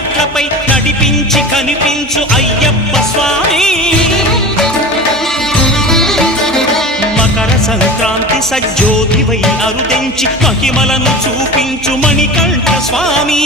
మెట్లపై నడిపించి కనిపించు అయ్యప్ప స్వామి మకర సంక్రాంతి సజ్జోతివై అరుదెంచి మహిమలను చూపించు మణికంఠ స్వామి